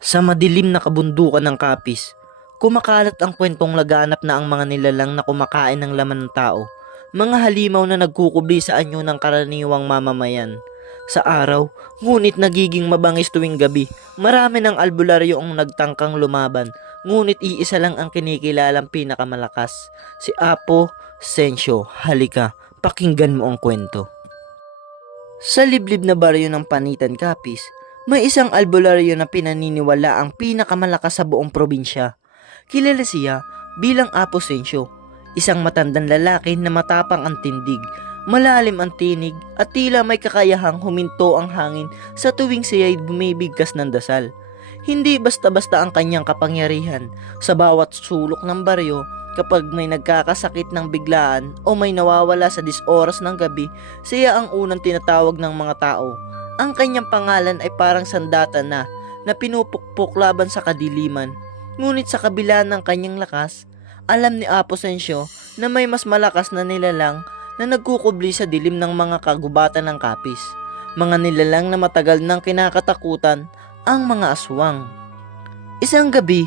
Sa madilim na kabundukan ng Capiz, kumakalat ang kwentong laganap na ang mga nilalang na kumakain ng laman ng tao, mga halimaw na nagkukubli sa anyo ng karaniwang mamamayan. Sa araw, ngunit nagiging mabangis tuwing gabi. Marami ng albularyo ang nagtangkang lumaban, ngunit iisa lang ang kinikilalang pinakamalakas, si Apo Sensyo. Halika, pakinggan mo ang kwento. Sa liblib na baryo ng Panitan, Capiz, may isang albularyo na pinaniniwala ang pinakamalakas sa buong probinsya. Kilala siya bilang Apo Sensyo, isang matandang lalaki na matapang ang tindig, malalim ang tinig at tila may kakayahang huminto ang hangin sa tuwing siya'y bumibigkas ng dasal. Hindi basta-basta ang kanyang kapangyarihan. Sa bawat sulok ng baryo, kapag may nagkakasakit ng biglaan o may nawawala sa 10 oras ng gabi, siya ang unang tinatawag ng mga tao. Ang kanyang pangalan ay parang sandata na pinupukpok laban sa kadiliman. Ngunit sa kabila ng kanyang lakas, alam ni Apo Sensyo na may mas malakas na nilalang na nagkukubli sa dilim ng mga kagubatan ng Capiz. Mga nilalang na matagal nang kinakatakutan, ang mga aswang. Isang gabi,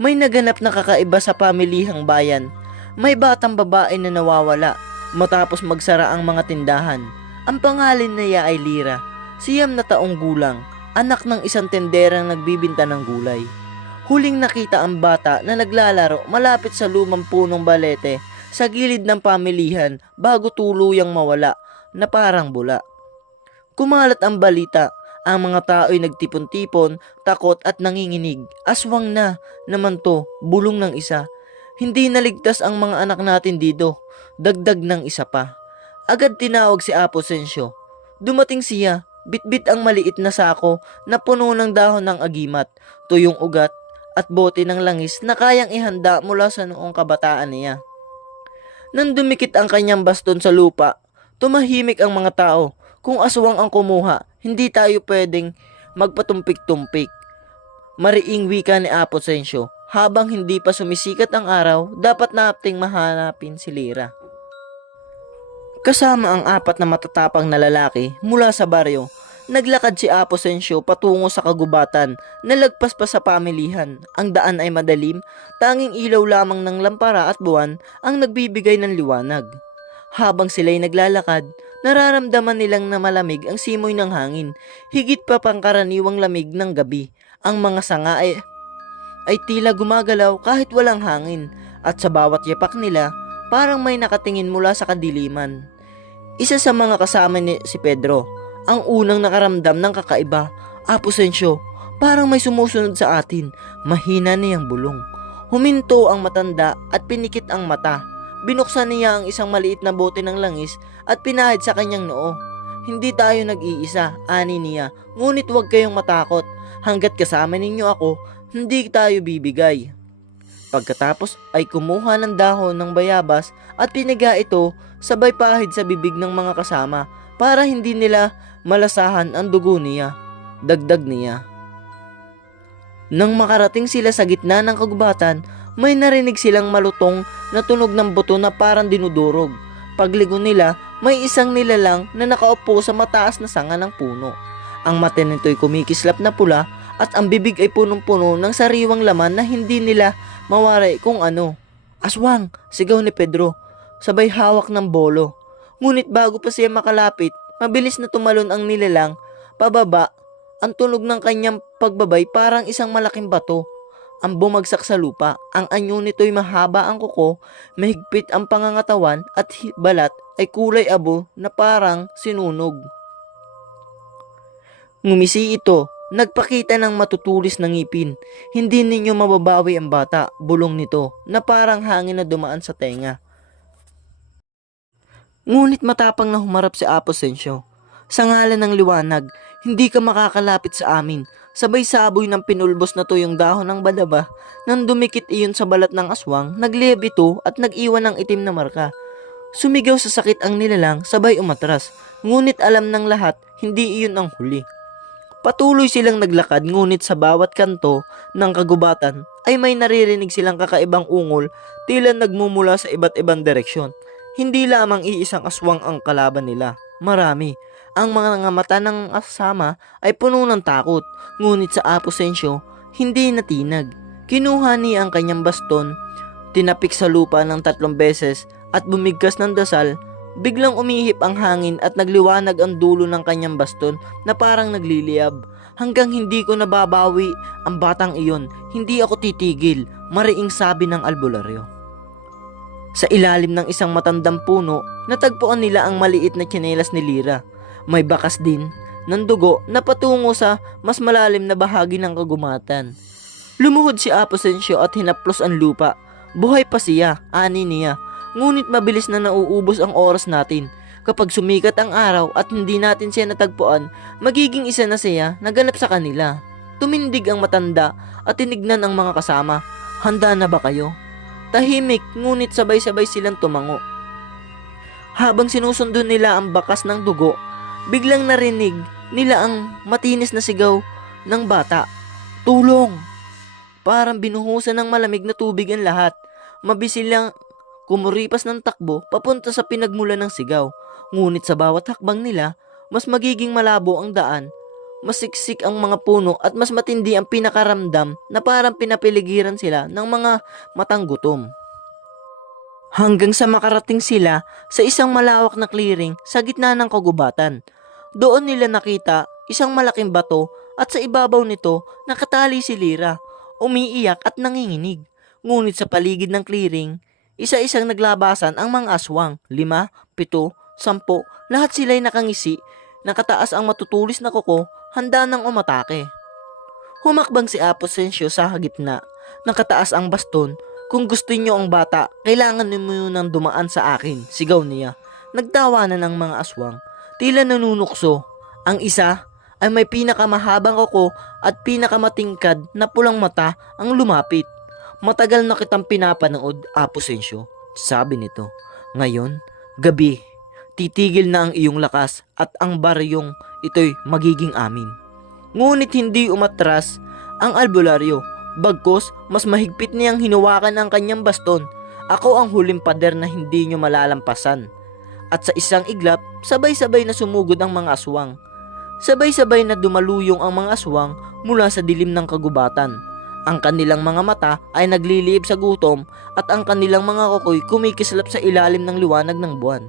may naganap na kakaiba sa pamilihang bayan. May batang babae na nawawala matapos magsara ang mga tindahan. Ang pangalan niya ay Lira, 9 na taong gulang, anak ng isang tenderang nagbibinta ng gulay. Huling nakita ang bata na naglalaro malapit sa lumang punong balete sa gilid ng pamilihan bago tuluyang mawala na parang bula. Kumalat ang balita. Ang mga tao ay nagtipon-tipon, takot at nanginginig. Aswang na naman to, bulong ng isa. Hindi naligtas ang mga anak natin dito. Dagdag ng isa pa. Agad tinawag si Apo Sensyo. Dumating siya, bitbit ang maliit na sako na puno ng dahon ng agimat, tuyong ugat at bote ng langis na kayang ihanda mula sa noong kabataan niya. Nang dumikit ang kanyang baston sa lupa, tumahimik ang mga tao. Kung aswang ang kumuha, hindi tayo pwedeng magpatumpik-tumpik. Mariing wika ni Apo Sensyo, habang hindi pa sumisikat ang araw, dapat nating mahanapin si Lira. Kasama ang 4 na matatapang na lalaki mula sa baryo, naglakad si Apo Sensyo patungo sa kagubatan, nalagpas pa sa pamilihan. Ang daan ay madalim, tanging ilaw lamang ng lampara at buwan ang nagbibigay ng liwanag. Habang sila'y naglalakad, nararamdaman nilang na malamig ang simoy ng hangin, higit pa pangkaraniwang lamig ng gabi. Ang mga sanga ay tila gumagalaw kahit walang hangin, at sa bawat yapak nila, parang may nakatingin mula sa kadiliman. Isa sa mga kasama ni si Pedro, ang unang nakaramdam ng kakaiba. Apo Sensyo, parang may sumusunod sa atin, mahina niyang bulong. Huminto ang matanda at pinikit ang mata. Binuksan niya ang isang maliit na bote ng langis at pinahid sa kanyang noo. Hindi tayo nag-iisa, ani niya, ngunit huwag kayong matakot. Hanggat kasama ninyo ako, hindi tayo bibigay. Pagkatapos ay kumuha ng dahon ng bayabas at piniga ito sabay pahid sa bibig ng mga kasama para hindi nila malasahan ang dugo niya. Dagdag niya. Nang makarating sila sa gitna ng kagubatan, may narinig silang malutong na tunog ng buto na parang dinudurog. Pagligo nila, may isang nilalang na nakaupo sa mataas na sanga ng puno. Ang mata nito'y kumikislap na pula at ang bibig ay punong-puno ng sariwang laman na hindi nila mawari kung ano. Aswang! Sigaw ni Pedro, sabay hawak ng bolo. Ngunit bago pa siya makalapit, mabilis na tumalon ang nilalang pababa. Ang tunog ng kanyang pagbabay parang isang malaking bato ang bumagsak sa lupa. Ang anyo nito'y mahaba ang kuko, mahigpit ang pangangatawan at balat ay kulay abo na parang sinunog. Ngumisi ito, nagpakita ng matutulis na ngipin. Hindi ninyo mababawi ang bata, bulong nito na parang hangin na dumaan sa tenga. Ngunit matapang na humarap si Apo Sensyo. Sa ngalan ng liwanag, hindi ka makakalapit sa amin. Sabay saboy ng pinulbos na tuyong dahon ng badaba. Nang dumikit iyon sa balat ng aswang, nagliyab ito at nag-iwan ng itim na marka. Sumigaw sa sakit ang nilalang, sabay umatras. Ngunit alam ng lahat, hindi iyon ang huli. Patuloy silang naglakad, ngunit sa bawat kanto ng kagubatan ay may naririnig silang kakaibang ungol, tila nagmumula sa iba't ibang direksyon. Hindi lamang iisang aswang ang kalaban nila, marami. Ang mga mata ng asama ay puno ng takot, ngunit sa Apo Sensyo, hindi natinag. Kinuha niya ang kanyang baston, tinapik sa lupa ng 3 beses at bumigkas ng dasal. Biglang umihip ang hangin at nagliwanag ang dulo ng kanyang baston na parang nagliliyab. Hanggang hindi ko nababawi ang batang iyon, hindi ako titigil, mariing sabi ng albularyo. Sa ilalim ng isang matandang puno, natagpuan nila ang maliit na tsinelas ni Lyra. May bakas din ng dugo na patungo sa mas malalim na bahagi ng kagumatan. Lumuhod si Aposensyo at hinaplos ang lupa. Buhay pa siya, ani niya. Ngunit mabilis na nauubos ang oras natin. Kapag sumikat ang araw at hindi natin siya natagpuan, magiging isa na siya naganap sa kanila. Tumindig ang matanda at tinignan ang mga kasama. Handa na ba kayo? Tahimik, ngunit sabay-sabay silang tumango. Habang sinusundo nila ang bakas ng dugo, biglang narinig nila ang matinis na sigaw ng bata. Tulong! Parang binuhusan ng malamig na tubig ang lahat. Mabilis silang kumuripas ng takbo papunta sa pinagmulan ng sigaw. Ngunit sa bawat hakbang nila, mas magiging malabo ang daan. Mas siksik ang mga puno at mas matindi ang pinakaramdam na parang pinapiligiran sila ng mga matang gutom. Hanggang sa makarating sila sa isang malawak na clearing sa gitna ng kagubatan. Doon nila nakita isang malaking bato at sa ibabaw nito nakatali si Lyra, umiiyak at nanginginig. Ngunit sa paligid ng clearing, isa-isang naglabasan ang mga aswang, 5, 7, 10, lahat sila'y nakangisi, nakataas ang matutulis na kuko, handa nang umatake. Humakbang si Aposensyo sa gitna, nakataas ang baston. Kung gusto niyo ang bata, kailangan niyo nang dumaan sa akin, sigaw niya. Nagtawanan ang mga aswang, tila nanunukso. Ang isa ay may pinakamahabang kuko at pinakamatingkad na pulang mata ang lumapit. Matagal na kitang pinapanood, Aposensyo, sabi nito. Ngayon, gabi, titigil na ang iyong lakas at ang baryong ito'y magiging amin. Ngunit hindi umatras ang albularyo. Bagkus, mas mahigpit niyang hinawakan ang kanyang baston. Ako ang huling pader na hindi niyo malalampasan. At sa isang iglap, sabay-sabay na sumugod ang mga aswang. Sabay-sabay na dumaluyong ang mga aswang mula sa dilim ng kagubatan. Ang kanilang mga mata ay nagliliib sa gutom at ang kanilang mga kukoy kumikislap sa ilalim ng liwanag ng buwan.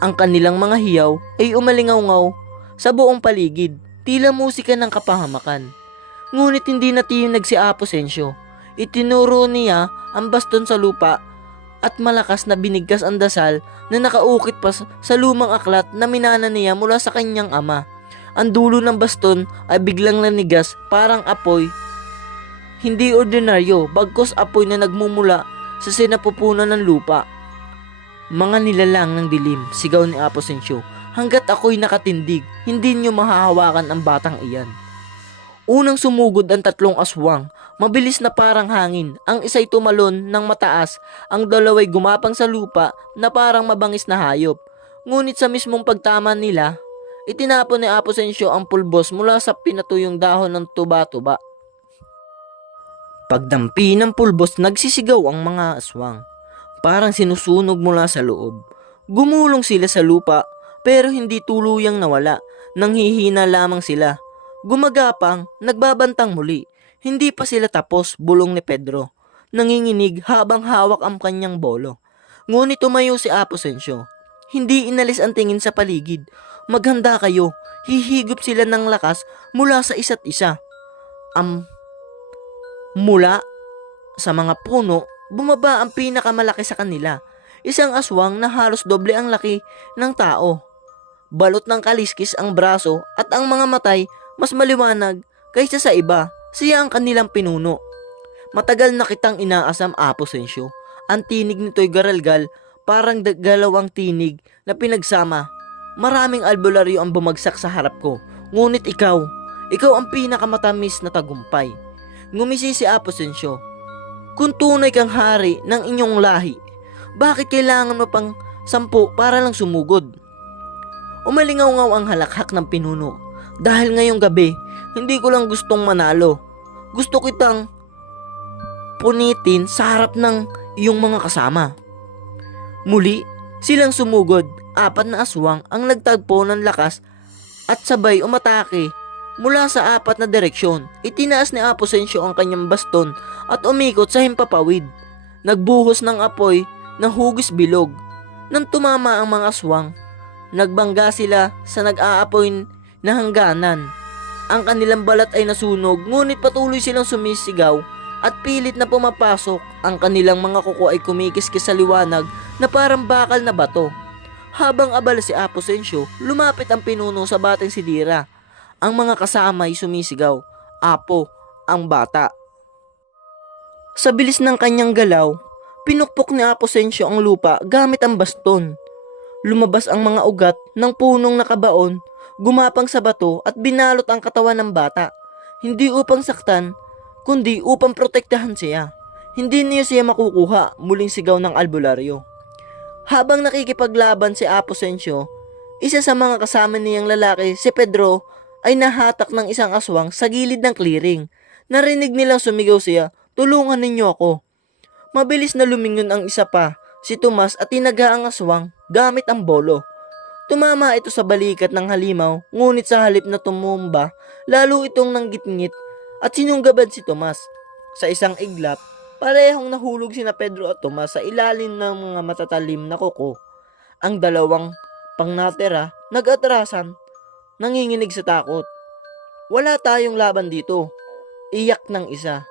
Ang kanilang mga hiyaw ay umalingaw-ngaw sa buong paligid, tila musika ng kapahamakan. Ngunit hindi natinag si Aposensyo. Itinuro niya ang baston sa lupa at malakas na binigkas ang dasal na nakaukit pa sa lumang aklat na minana niya mula sa kanyang ama. Ang dulo ng baston ay biglang nanigas parang apoy. Hindi ordinaryo, bagkus apoy na nagmumula sa sinapupunan ng lupa. Mga nilalang ng dilim, sigaw ni Aposensyo. Hanggat ako'y nakatindig, hindi niyo mahahawakan ang batang iyan. Unang sumugod ang 3 aswang, mabilis na parang hangin. Ang isa'y tumalon ng mataas, ang dalawa'y gumapang sa lupa na parang mabangis na hayop. Ngunit sa mismong pagtama nila, itinapon ni Aposensyo ang pulbos mula sa pinatuyong dahon ng tuba-tuba. Pagdampi ng pulbos, nagsisigaw ang mga aswang. Parang sinusunog mula sa loob. Gumulong sila sa lupa, pero hindi tuluyang nawala. Nanghihina lamang sila. Gumagapang, nagbabantang muli. Hindi pa sila tapos, bulong ni Pedro. Nanginginig habang hawak ang kanyang bolo. Ngunit tumayo si Aposensyo. Hindi inalis ang tingin sa paligid. Maghanda kayo, hihigop sila ng lakas mula sa isa't isa. Mula sa mga puno, bumaba ang pinakamalaki sa kanila. Isang aswang na halos doble ang laki ng tao. Balot ng kaliskis ang braso at ang mga matay mas maliwanag kaysa sa iba. Siya ang kanilang pinuno. Matagal na kitang inaasam, Aposensyo. Ang tinig nito'y garalgal, parang galawang tinig na pinagsama. Maraming albularyo ang bumagsak sa harap ko. Ngunit ikaw ang pinakamatamis na tagumpay. Ngumisi si Aposensyo. Kung tunay kang hari ng inyong lahi, bakit kailangan mo pang 10 para lang sumugod? Umalingaw-ngaw ang halakhak ng pinuno. Dahil ngayong gabi, hindi ko lang gustong manalo. Gusto kitang punitin sa harap ng iyong mga kasama. Muli, silang sumugod. 4 na aswang ang nagtagpo ng lakas at sabay umatake mula sa apat na direksyon. Itinaas ni Aposensyo ang kanyang baston at umikot sa himpapawid. Nagbuhos ng apoy na hugis bilog. Nang tumama ang mga aswang, nagbangga sila sa nag-aapoy na hangganan. Ang kanilang balat ay nasunog, ngunit patuloy silang sumisigaw at pilit na pumapasok. Ang kanilang mga kuko ay kumikiskis sa liwanag na parang bakal na bato. Habang abala si Aposensyo, lumapit ang pinuno sa batang si Dira. Ang mga kasama ay sumisigaw, "Apo, ang bata." Sa bilis ng kanyang galaw, pinukpok ni Aposensyo ang lupa gamit ang baston. Lumabas ang mga ugat ng punong nakabaon, gumapang sa bato at binalot ang katawan ng bata. Hindi upang saktan, kundi upang protektahan siya. Hindi niya siya makukuha, muling sigaw ng albularyo. Habang nakikipaglaban si Aposensyo, isa sa mga kasama niyang lalaki, si Pedro, ay nahatak ng isang aswang sa gilid ng clearing. Narinig nilang sumigaw siya, "Tulungan ninyo ako." Mabilis na lumingon ang isa pa, si Tomas, at tinaga ang aswang gamit ang bolo. Tumama ito sa balikat ng halimaw, ngunit sa halip na tumumba, lalo itong nanggitngit at sinunggaban si Tomas. Sa isang iglap, parehong nahulog sina Pedro at Tomas sa ilalim ng mga matatalim na kuko. Ang dalawang pangnatira nag-atrasan, nanginginig sa takot. "Wala tayong laban dito," iyak ng isa.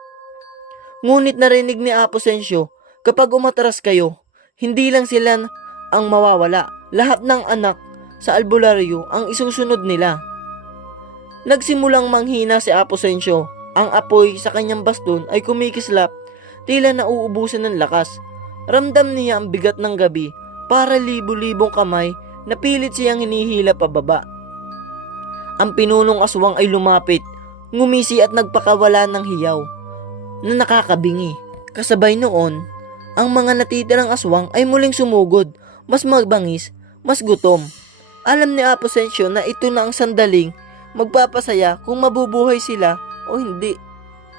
Ngunit narinig ni Aposensyo, "Kapag umatras kayo, hindi lang sila ang mawawala. Lahat ng anak sa albularyo ang isusunod nila." Nagsimulang manghina si Aposensyo. Ang apoy sa kanyang baston ay kumikislap, tila nauubusan ng lakas. Ramdam niya ang bigat ng gabi, para libo-libong kamay na pilit siyang hinihila pababa. Ang pinunong aswang ay lumapit, ngumisi at nagpakawala ng hiyaw na nakakabingi. Kasabay noon, ang mga natitirang aswang ay muling sumugod, mas magbangis, mas gutom. Alam ni Aposensyo na ito na ang sandaling magpapasaya kung mabubuhay sila o hindi.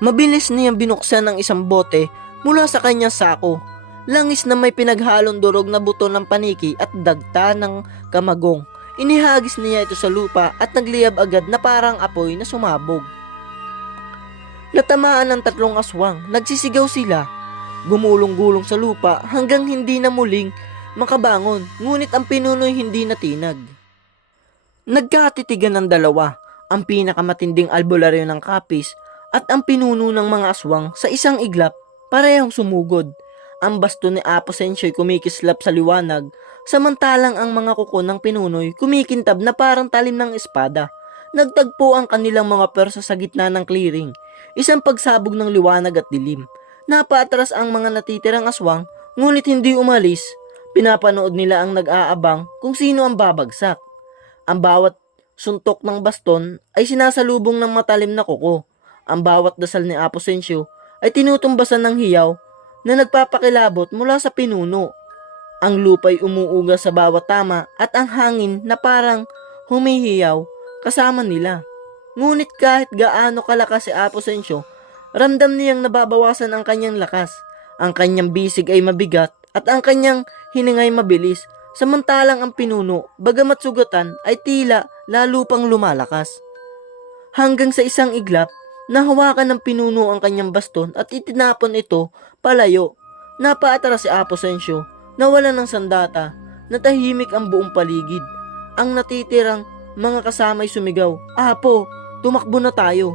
Mabilis niyang binuksan ang isang bote mula sa kanyang sako. Langis na may pinaghalong durog na buto ng paniki at dagta ng kamagong. Inihagis niya ito sa lupa at nagliyab agad na parang apoy na sumabog. Natamaan ng tatlong aswang, nagsisigaw sila. Gumulong-gulong sa lupa hanggang hindi na muling makabangon, ngunit ang pinuno'y hindi natinag. Nagkatitigan ng dalawa, ang pinakamatinding albularyo ng Kapis at ang pinuno ng mga aswang. Sa isang iglap, parehong sumugod. Ang baston ni Aposensio'y kumikislap sa liwanag, samantalang ang mga kuko ng pinuno'y kumikintab na parang talim ng espada. Nagtagpo ang kanilang mga persa sa gitna ng clearing, isang pagsabog ng liwanag at dilim. Napaatras ang mga natitirang aswang, ngunit hindi umalis. Pinapanood nila ang nag-aabang kung sino ang babagsak. Ang bawat suntok ng baston ay sinasalubong ng matalim na kuko. Ang bawat dasal ni Aposensio ay tinutumbasan ng hiyaw na nagpapakilabot mula sa pinuno. Ang lupa'y umuuga sa bawat tama at ang hangin na parang humihiyaw kasama nila. Ngunit kahit gaano kalakas si Aposensio, ramdam niyang nababawasan ang kanyang lakas. Ang kanyang bisig ay mabigat at ang kanyang hiningay mabilis, samantalang ang pinuno, bagamat sugatan, ay tila lalo pang lumalakas. Hanggang sa isang iglap, nahawakan ng pinuno ang kanyang baston at itinapon ito palayo. Napaatras si Aposensio, nawala ng sandata, natahimik ang buong paligid. Ang natitirang mga kasama'y sumigaw, "Apo, tumakbo na tayo."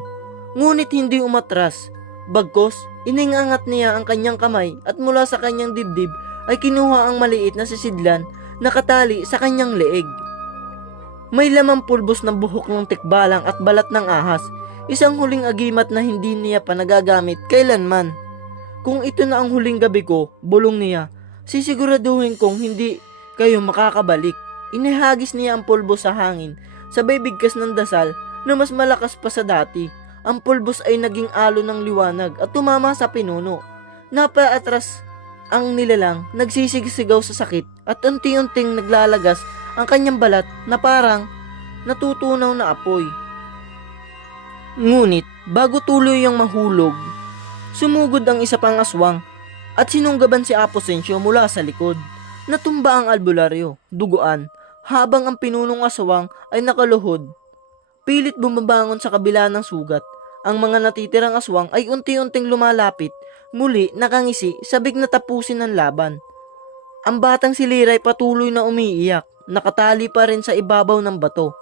Ngunit hindi umatras. Bagkos, iningangat niya ang kanyang kamay at mula sa kanyang dibdib ay kinuha ang maliit na sisidlan na katali sa kanyang leeg. May lamang pulbos ng buhok ng tikbalang at balat ng ahas, isang huling agimat na hindi niya pa nagagamit kailanman. "Kung ito na ang huling gabi ko," bulong niya, "sisiguraduhin kong hindi kayo makakabalik." Inihagis niya ang pulbos sa hangin, sabay bigkas ng dasal na mas malakas pa sa dati. Ang pulbos ay naging alo ng liwanag at tumama sa pinuno. Napaatras ang nilalang, nagsisisigaw sa sakit at unti-unting naglalagas ang kanyang balat na parang natutunaw na apoy. Ngunit bago tuloy ang mahulog, sumugod ang isa pang aswang at sinunggaban si Aposensio mula sa likod. Natumba ang albularyo, duguan, habang ang pinunong aswang ay nakaluhod. Pilit bumabangon sa kabila ng sugat. Ang mga natitirang aswang ay unti-unting lumalapit. Muli nakangisi sabik na tapusin ang laban. Ang batang si Liray patuloy na umiiyak. Nakatali pa rin sa ibabaw ng bato.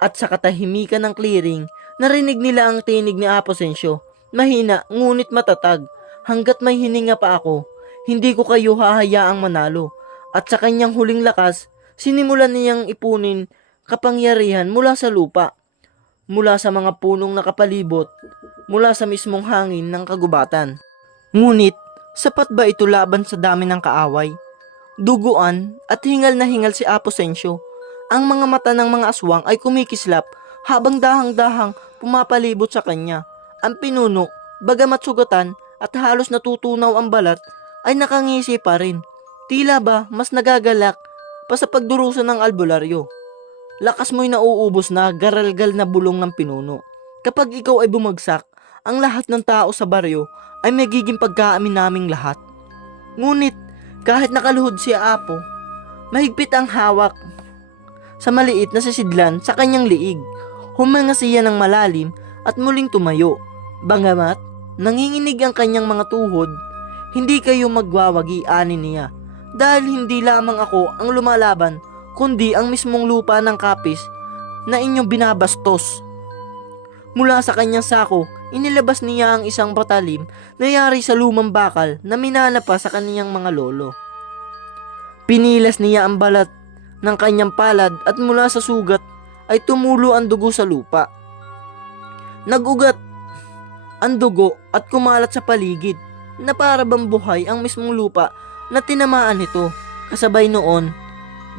At sa katahimikan ng clearing, narinig nila ang tinig ni Aposensyo. Mahina ngunit matatag. Hanggat may hininga pa ako, hindi ko kayo hahayaang manalo. At sa kanyang huling lakas, sinimulan niyang ipunin kapangyarihan mula sa lupa, mula sa mga punong nakapalibot, mula sa mismong hangin ng kagubatan. Ngunit, sapat ba ito laban sa dami ng kaaway? Duguan at hingal na hingal si Aposensyo. Ang mga mata ng mga aswang ay kumikislap habang dahang-dahang pumapalibot sa kanya. Ang pinuno, bagamat sugatan at halos natutunaw ang balat, ay nakangisi pa rin. Tila ba mas nagagalak pa sa pagdurusa ng albularyo. Lakas mo'y nauubos na garalgal na bulong ng pinuno. Kapag ikaw ay bumagsak, ang lahat ng tao sa baryo ay magiging pagkaamin naming lahat. Ngunit, kahit nakaluhod si Apo, mahigpit ang hawak sa maliit na sisidlan sa kanyang liig. Huminga siya ng malalim at muling tumayo. Bagamat, nanginginig ang kanyang mga tuhod, hindi kayo magwawagi, ani niya. Dahil hindi lamang ako ang lumalaban, kundi ang mismong lupa ng kapis na inyong binabastos. Mula sa kanyang sako, inilabas niya ang isang patalim na yari sa lumang bakal na minana pa sa kanyang mga lolo. Pinilas niya ang balat ng kanyang palad at mula sa sugat ay tumulo ang dugo sa lupa. Nagugat ang dugo at kumalat sa paligid na para bang buhay ang mismong lupa na tinamaan nito. Kasabay noon,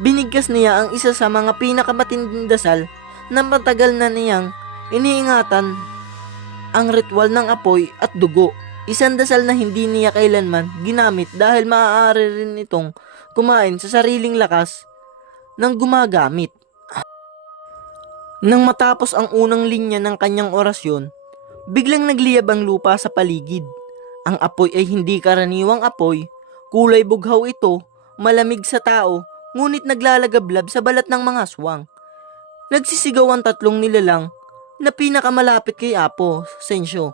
binigkas niya ang isa sa mga pinakamatinding dasal na matagal na niyang iniingatan, ang ritual ng apoy at dugo. Isang dasal na hindi niya kailanman ginamit dahil maaari rin itong kumain sa sariling lakas ng gumagamit. Nang matapos ang unang linya ng kanyang orasyon, biglang nagliyab ang lupa sa paligid. Ang apoy ay hindi karaniwang apoy, kulay bughaw ito, malamig sa tao, ngunit naglalagablab sa balat ng mga aswang. Nagsisigaw ang tatlong nilalang na pinakamalapit kay Aposensyo.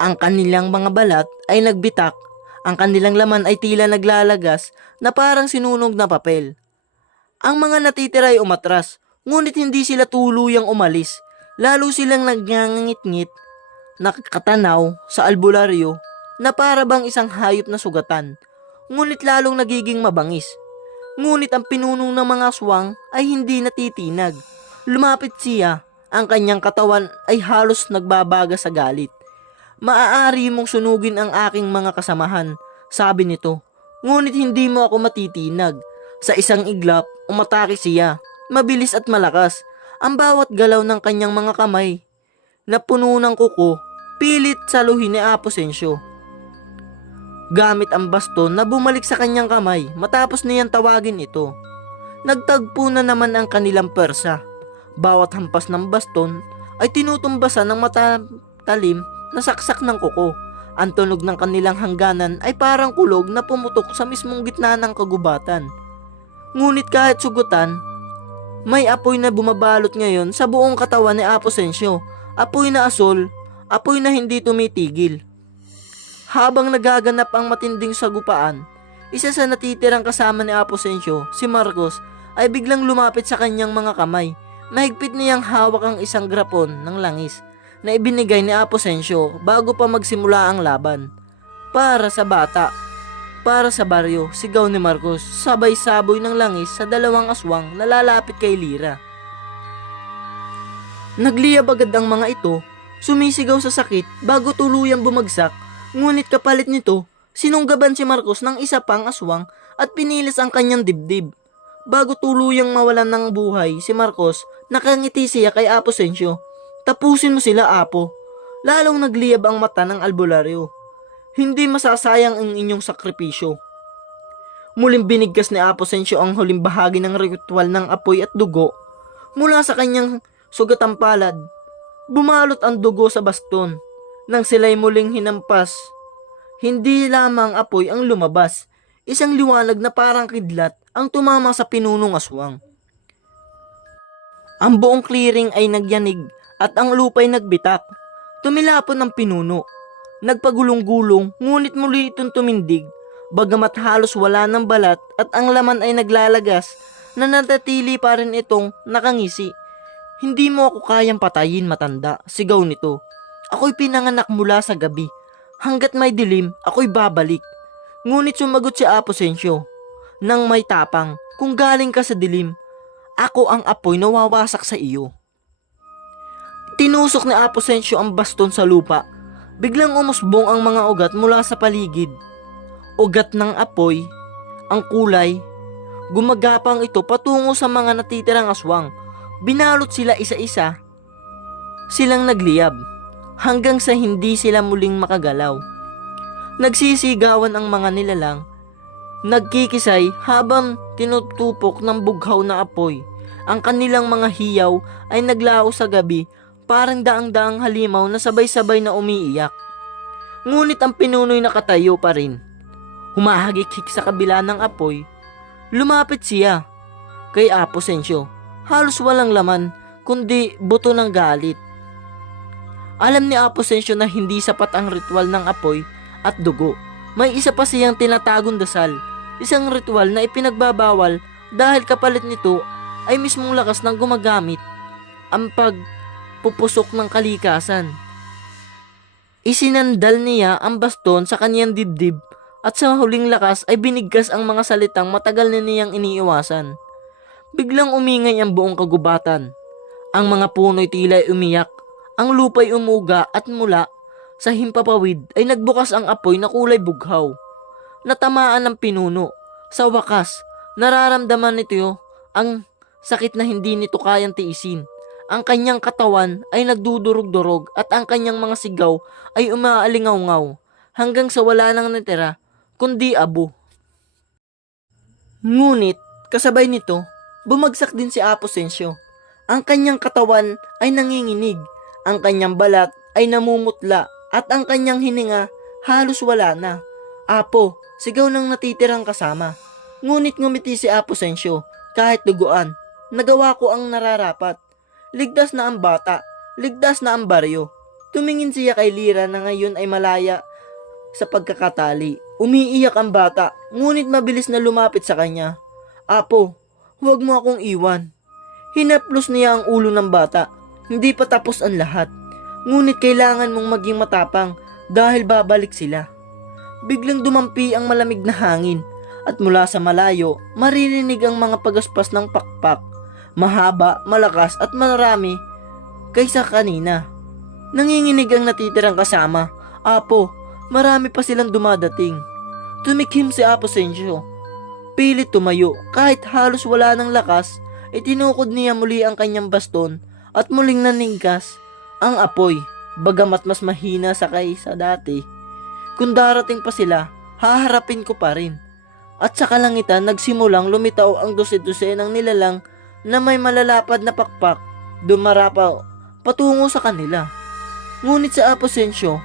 Ang kanilang mga balat ay nagbitak, ang kanilang laman ay tila naglalagas na parang sinunog na papel. Ang mga natitira ay umatras, ngunit hindi sila tuluyang umalis. Lalo silang nagngangit-ngit, nakatanaw sa albularyo na para bang isang hayop na sugatan, ngunit lalong nagiging mabangis. Ngunit ang pinuno ng mga aswang ay hindi natitinag. Lumapit siya, ang kanyang katawan ay halos nagbabaga sa galit. Maaari mong sunugin ang aking mga kasamahan, sabi nito. Ngunit hindi mo ako matitinag. Sa isang iglap, umatake siya, mabilis at malakas. Ang bawat galaw ng kanyang mga kamay na puno ng kuko, pilit saluhin ni Aposensyo. Gamit ang baston na bumalik sa kanyang kamay matapos niyang tawagin ito. Nagtagpo na naman ang kanilang persa. Bawat hampas ng baston ay tinutumbasan ng matatalim na saksak ng kuko. Ang tunog ng kanilang hangganan ay parang kulog na pumutok sa mismong gitna ng kagubatan. Ngunit kahit sugutan, may apoy na bumabalot ngayon sa buong katawan ni Aposensyo. Apoy na asol, apoy na hindi tumitigil. Habang nagaganap ang matinding sagupaan, isa sa natitirang kasama ni Aposensyo, si Marcos, ay biglang lumapit sa kanyang mga kamay. Mahigpit niyang hawak ang isang grapon ng langis na ibinigay ni Aposensyo bago pa magsimula ang laban. Para sa bata, para sa baryo, sigaw ni Marcos, sabay saboy ng langis sa dalawang aswang na lalapit kay Lira. Nagliyab agad ang mga ito, sumisigaw sa sakit bago tuluyang bumagsak, ngunit kapalit nito, sinunggaban si Marcos ng isa pang aswang at pinilis ang kanyang dibdib. Bago tuluyang mawalan ng buhay si Marcos, nakangiti siya kay Aposensyo. Tapusin mo sila, Apo. Lalong nagliyab ang mata ng albularyo. Hindi masasayang ang inyong sakripisyo. Muling binigkas ni Aposensyo ang huling bahagi ng ritual ng apoy at dugo. Mula sa kanyang sugatang palad, bumalot ang dugo sa baston. Nang sila'y muling hinampas, hindi lamang apoy ang lumabas, isang liwanag na parang kidlat ang tumama sa pinunong aswang. Ang buong clearing ay nagyanig at ang lupa'y nagbitak. Tumilapon ang pinuno. Nagpagulong-gulong, ngunit muli itong tumindig. Bagamat halos wala ng balat at ang laman ay naglalagas, nanatili pa rin itong nakangisi. Hindi mo ako kayang patayin, matanda, sigaw nito. Ako'y pinanganak mula sa gabi. Hanggat may dilim, ako'y babalik. Ngunit sumagot si Aposensyo nang may tapang, kung galing ka sa dilim, ako ang apoy na wawasak sa iyo. Tinusok ni Aposensyo ang baston sa lupa. Biglang umusbong ang mga ugat mula sa paligid. Ugat ng apoy, ang kulay. Gumagapang ito patungo sa mga natitirang aswang. Binalot sila isa-isa. Silang nagliyab hanggang sa hindi sila muling makagalaw. Nagsisigawan ang mga nilalang. Nagkikisay habang tinutupok ng bughaw na apoy. Ang kanilang mga hiyaw ay naglaho sa gabi, parang daang-daang halimaw na sabay-sabay na umiiyak. Ngunit ang pinuno'y nakatayo pa rin. Humahagik-hik sa kabila ng apoy. Lumapit siya kay Aposensyo. Halos walang laman, kundi buto ng galit. Alam ni Aposensyo na hindi sapat ang ritual ng apoy at dugo. May isa pa siyang tinatagong dasal. Isang ritual na ipinagbabawal dahil kapalit nito ay mismong lakas ng gumagamit ang pagpupusok ng kalikasan. Isinandal niya ang baston sa kaniyang dibdib at sa huling lakas ay binigkas ang mga salitang matagal na niyang iniiwasan. Biglang umingay ang buong kagubatan. Ang mga puno'y tila umiyak, ang lupa'y umuga at mula sa himpapawid ay nagbukas ang apoy na kulay bughaw. Natamaan ng pinuno. Sa wakas, nararamdaman nito ang sakit na hindi nito kayang tiisin. Ang kanyang katawan ay nagdudurog-durog at ang kanyang mga sigaw ay umaalingaw-ngaw hanggang sa wala nang natira kundi abo. Ngunit kasabay nito, bumagsak din si Aposensyo. Ang kanyang katawan ay nanginginig, ang kanyang balat ay namumutla at ang kanyang hininga halos wala na. Apo, sigaw ng natitirang kasama. Ngunit ngumiti si Aposensyo kahit duguan. Nagawa ko ang nararapat. Ligtas na ang bata, ligtas na ang baryo. Tumingin siya kay Lyra na ngayon ay malaya sa pagkakatali. Umiiyak ang bata, ngunit mabilis na lumapit sa kanya. Apo, huwag mo akong iwan. Hinaplos niya ang ulo ng bata. Hindi pa tapos ang lahat. Ngunit kailangan mong maging matapang dahil babalik sila. Biglang dumampi ang malamig na hangin at mula sa malayo, maririnig ang mga pagaspas ng pakpak. Mahaba, malakas at marami kaysa kanina. Nanginginig ang natitirang kasama. Apo, marami pa silang dumadating. Tumikhim si Aposensyo. Pilit tumayo, kahit halos wala ng lakas, itinukod niya muli ang kanyang baston at muling naningkas ang apoy, bagamat mas mahina sa kaysa dati. Kung darating pa sila, haharapin ko pa rin. At sa kalangitan, nagsimulang lumitaw ang dose-dosenang nilalang na may malalapad na pakpak, dumarapaw patungo sa kanila. Ngunit sa Aposensyo,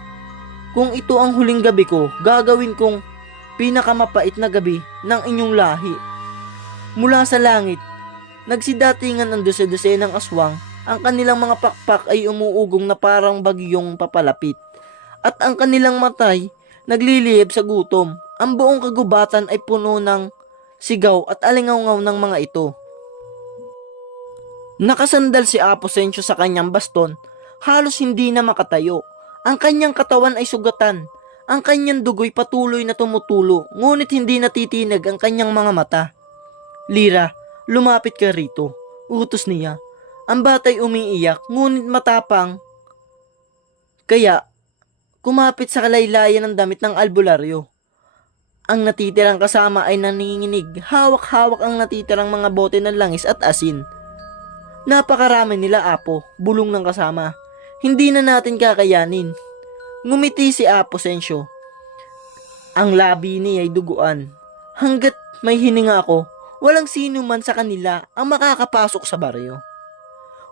kung ito ang huling gabi ko, gagawin kong pinakamapait na gabi ng inyong lahi. Mula sa langit, nagsidatingan ang dose-dosenang aswang, ang kanilang mga pakpak ay umuugong na parang bagyong papalapit. At ang kanilang matay, naglilihib sa gutom. Ang buong kagubatan ay puno ng sigaw at alingaw-ngaw ng mga ito. Nakasandal si Aposensyo sa kanyang baston, halos hindi na makatayo. Ang kanyang katawan ay sugatan. Ang kanyang dugo'y patuloy na tumutulo, ngunit hindi natitinig ang kanyang mga mata. Lyra, lumapit ka rito, utos niya. Ang bata'y umiiyak, ngunit matapang. Kaya, kumapit sa kalaylayan ng damit ng albularyo. Ang natitirang kasama ay nanginginig, hawak-hawak ang natitirang mga bote ng langis at asin. Napakarami nila, Apo, bulong ng kasama. Hindi na natin kakayanin. Ngumiti si Aposensyo. Ang labi niya ay duguan. Hanggat may hininga ako, walang sino man sa kanila ang makakapasok sa baryo.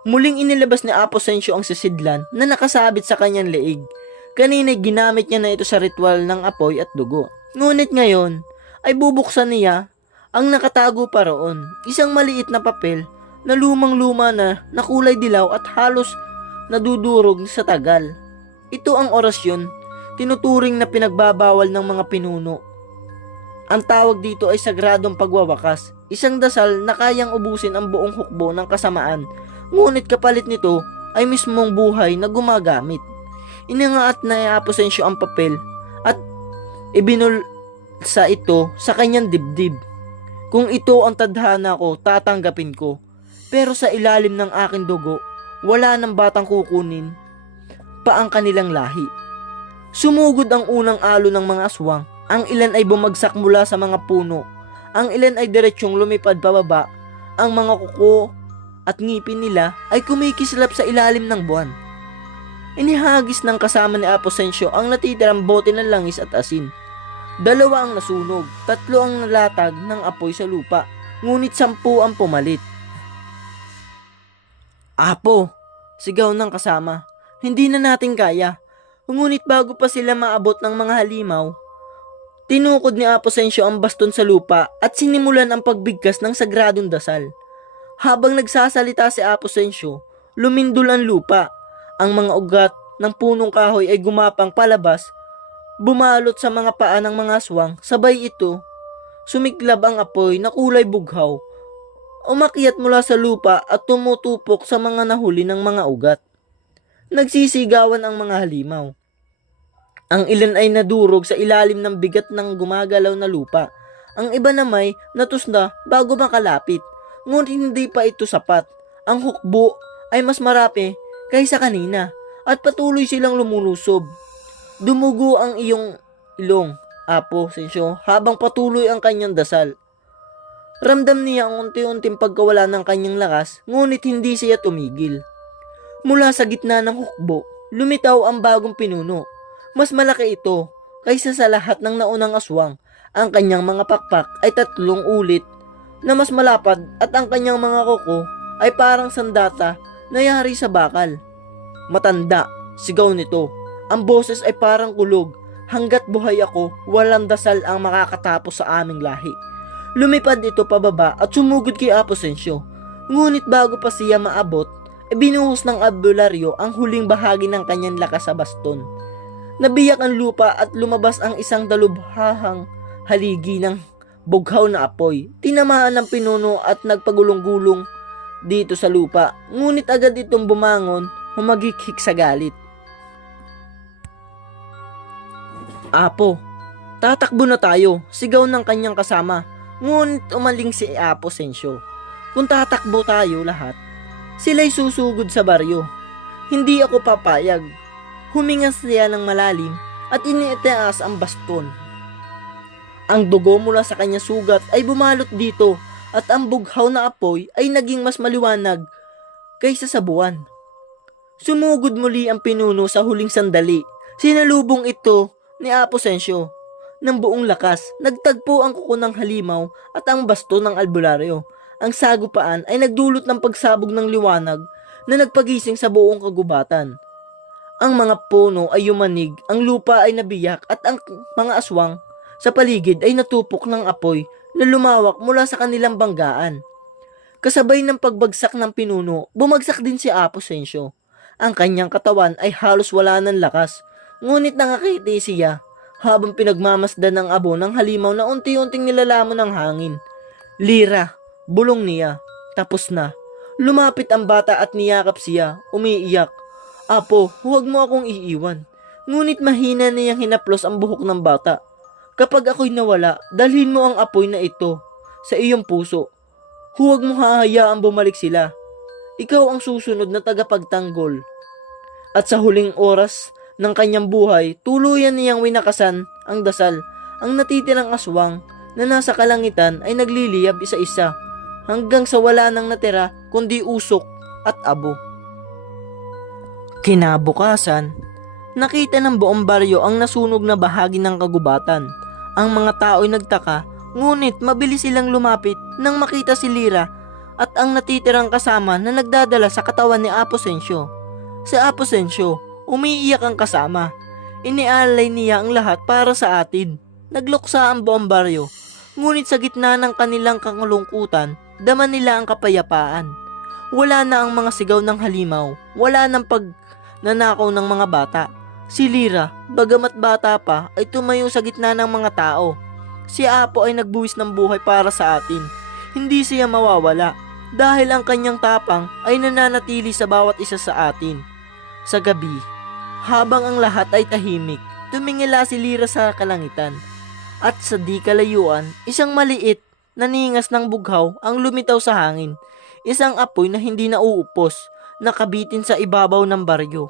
Muling inilabas ni Aposensyo ang sisidlan na nakasabit sa kanyang leeg. Kanina ginamit niya na ito sa ritual ng apoy at dugo. Ngunit ngayon ay bubuksan niya ang nakatago pa roon. Isang maliit na papel na lumang-luma na kulay dilaw at halos nadudurog sa tagal. Ito ang orasyon, tinuturing na pinagbabawal ng mga pinuno. Ang tawag dito ay sagradong pagwawakas, isang dasal na kayang ubusin ang buong hukbo ng kasamaan, ngunit kapalit nito ay mismong buhay na gumagamit. Inangaat na Aposensyo ang papel at ibinulsa ito sa kanyang dibdib. Kung ito ang tadhana ko, tatanggapin ko. Pero sa ilalim ng aking dugo, wala ng batang kukunin pa ang kanilang lahi. Sumugod ang unang alo ng mga aswang. Ang ilan ay bumagsak mula sa mga puno. Ang ilan ay diretsyong lumipad pababa. Ang mga kuko at ngipin nila ay kumikislap sa ilalim ng buwan. Inihagis ng kasama ni Aposensyo ang natitirang bote ng langis at asin. 2 ang nasunog, 3 ang nalatag ng apoy sa lupa, ngunit 10 ang pumalit. Apo, sigaw ng kasama, hindi na natin kaya. Ngunit bago pa sila maabot ng mga halimaw, tinukod ni Aposensyo ang baston sa lupa at sinimulan ang pagbigkas ng sagradong dasal. Habang nagsasalita si Aposensyo, lumindol ang lupa. Ang mga ugat ng punong kahoy ay gumapang palabas, bumalot sa mga paa ng mga aswang, sabay ito, sumiklab ang apoy na kulay bughaw. Umakyat mula sa lupa at tumutupok sa mga nahuli ng mga ugat. Nagsisigawan ang mga halimaw. Ang ilan ay nadurog sa ilalim ng bigat ng gumagalaw na lupa. Ang iba namay natusna bago makalapit, ngunit hindi pa ito sapat. Ang hukbo ay mas marami kaysa kanina at patuloy silang lumulusob. Dumugo ang iyong ilong, Aposensyo, habang patuloy ang kanyang dasal. Ramdam niya ang unti-unting pagkawala ng kanyang lakas, ngunit hindi siya tumigil. Mula sa gitna ng hukbo, lumitaw ang bagong pinuno. Mas malaki ito kaysa sa lahat ng naunang aswang. Ang kanyang mga pakpak ay 3 ulit na mas malapad at ang kanyang mga kuko ay parang sandata na yari sa bakal. Matanda, sigaw nito. Ang boses ay parang kulog. Hanggat buhay ako, walang dasal ang makakatapos sa aming lahi. Lumipad ito pababa at sumugod kay Aposensyo. Ngunit bago pa siya maabot, binuhos ng albularyo ang huling bahagi ng kanyang lakas sa baston. Nabiyak ang lupa at lumabas ang isang dalubhahang haligi ng bughaw na apoy. Tinamaan ng pinuno at nagpagulong-gulong dito sa lupa, ngunit agad itong bumangon, humagikik sa galit. Apo, tatakbo na tayo, sigaw ng kanyang kasama, ngunit umaling si Aposensyo. Kung tatakbo tayo lahat, sila'y susugod sa baryo. Hindi ako papayag. Huminga siya ng malalim at iniitaas ang baston. Ang dugo mula sa kanyang sugat ay bumalot dito at ang bughaw na apoy ay naging mas maliwanag kaysa sa buwan. Sumugod muli ang pinuno sa huling sandali. Sinalubong ito ni Aposensyo ng buong lakas. Nagtagpo ang kuko ng halimaw at ang baston ng albularyo. Ang sagupaan ay nagdulot ng pagsabog ng liwanag na nagpagising sa buong kagubatan. Ang mga puno ay yumanig, ang lupa ay nabiyak at ang mga aswang sa paligid ay natupok ng apoy na lumawak mula sa kanilang banggaan. Kasabay ng pagbagsak ng pinuno, bumagsak din si Aposensyo. Ang kanyang katawan ay halos wala ng lakas, ngunit nangakiti siya habang pinagmamasdan ng abo ng halimaw na unti-unting nilalamon ng hangin. Lira, bulong niya, tapos na. Lumapit ang bata at niyakap siya, umiiyak. Apo, huwag mo akong iiwan. Ngunit mahina niyang hinaplos ang buhok ng bata. Kapag ako'y nawala, dalhin mo ang apoy na ito sa iyong puso. Huwag mo hahayaang bumalik sila. Ikaw ang susunod na tagapagtanggol. At sa huling oras ng kanyang buhay, tuluyan niyang winakasan ang dasal. Ang natitirang aswang na nasa kalangitan ay nagliliyab isa-isa hanggang sa wala nang natira kundi usok at abo. Kinabukasan, nakita ng buong baryo ang nasunog na bahagi ng kagubatan. Ang mga tao'y nagtaka, ngunit mabilis silang lumapit nang makita si Lira at ang natitirang kasama na nagdadala sa katawan ni Aposensyo. Si Aposensyo, umiiyak ang kasama. Inialay niya ang lahat para sa atin. Nagluksa ang buong baryo, ngunit sa gitna ng kanilang kalungkutan, dama nila ang kapayapaan. Wala na ang mga sigaw ng halimaw, wala nang pagnanakaw ng mga bata. Si Lyra, bagamat bata pa, ay tumayo sa gitna ng mga tao. Si Apo ay nagbuwis ng buhay para sa atin. Hindi siya mawawala dahil ang kanyang tapang ay nananatili sa bawat isa sa atin. Sa gabi, habang ang lahat ay tahimik, tumingala si Lyra sa kalangitan. At sa di kalayuan, isang maliit na ningas ng bughaw ang lumitaw sa hangin. Isang apoy na hindi nauupos, nakabitin sa ibabaw ng baryo.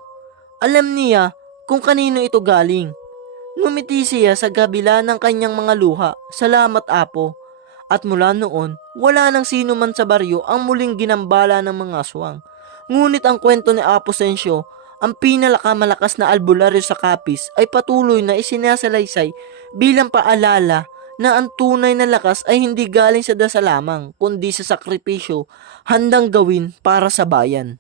Alam niya kung kanino ito galing. Ngumiti siya sa kabila ng kanyang mga luha. Salamat, Apo. At mula noon, wala nang sino man sa baryo ang muling ginambala ng mga aswang. Ngunit ang kwento ni Apo Sensyo, ang pinakamalakas na albularyo sa Capiz, ay patuloy na isinasalaysay bilang paalala na ang tunay na lakas ay hindi galing sa dasal lamang, kundi sa sakripisyo handang gawin para sa bayan.